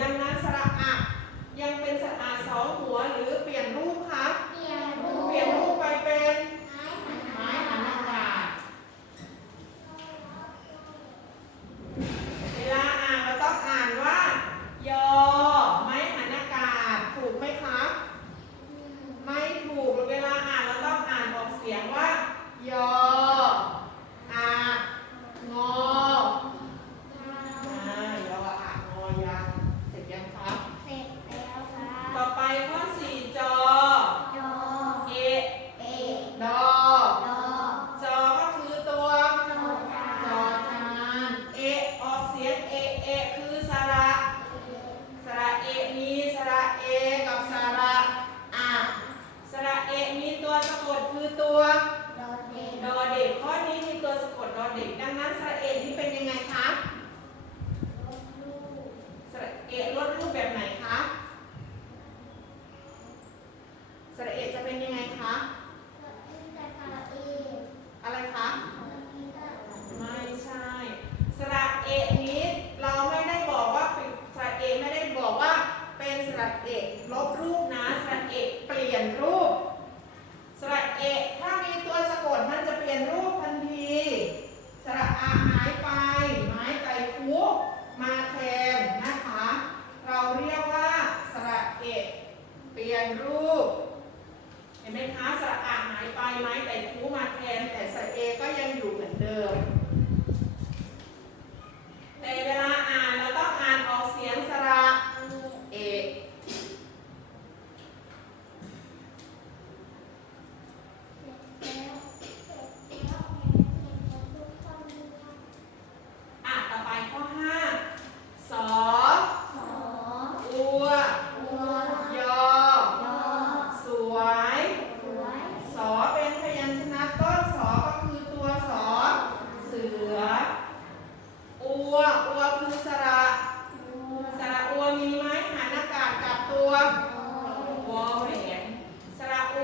ดังนั้นสระอะยังเป็นสระอาสองหัวหรือเปลี่ยนรูปครับ ลี่ยนรูป เห็นไหมคะสระอาหายไปไหมแต่คูมาแทนแต่สระเอก็ยังอยู่เหมือนเดิม แต่เวลาอ่านเราต้อง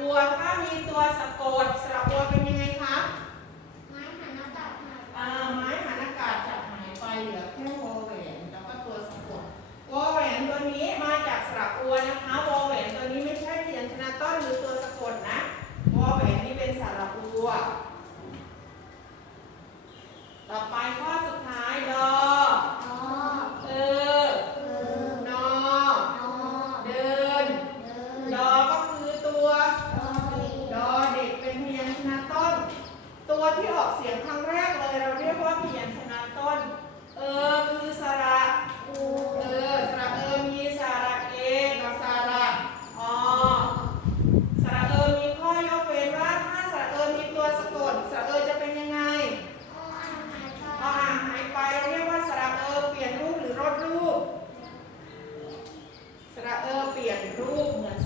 อัวถ้ามีตัวสะกดสระบัวเป็นยังไงครับไม้หันอากาศหายอ่าไม้หันอากาศจับหายไปเหลือแค่วอแหวนแล้วก็ตัวสะกดวอแหวนตัวนี้มาจากสระบัวนะคะวอแหวนตัวนี้ไม่ใช่พยัญชนะต้นหรือตัวสะกดนะวอแหวนนี้เป็นสระบัว ต่อไปข้อสุดท้ายเดอ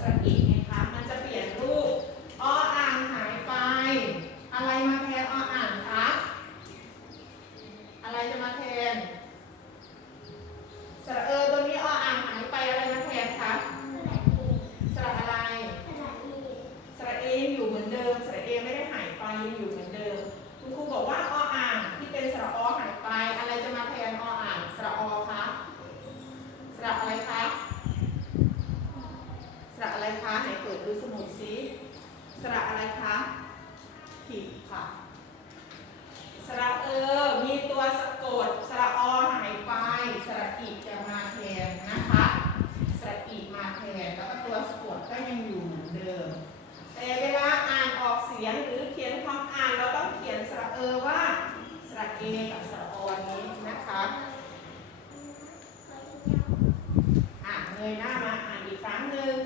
aquí. สระเออ มีตัวสะกด สระอหายไป สระอีจะมาแทนนะคะ สระอีมาแทน แล้วก็ตัวสะกดก็ยังอยู่เหมือนเดิม แต่เวลาอ่านออกเสียงหรือเขียนคำอ่านเราต้องเขียนสระเออว่า สระเอกับสระออนี้นะคะอ่านเงยหน้ามาอ่านอีกครั้งหนึ่ง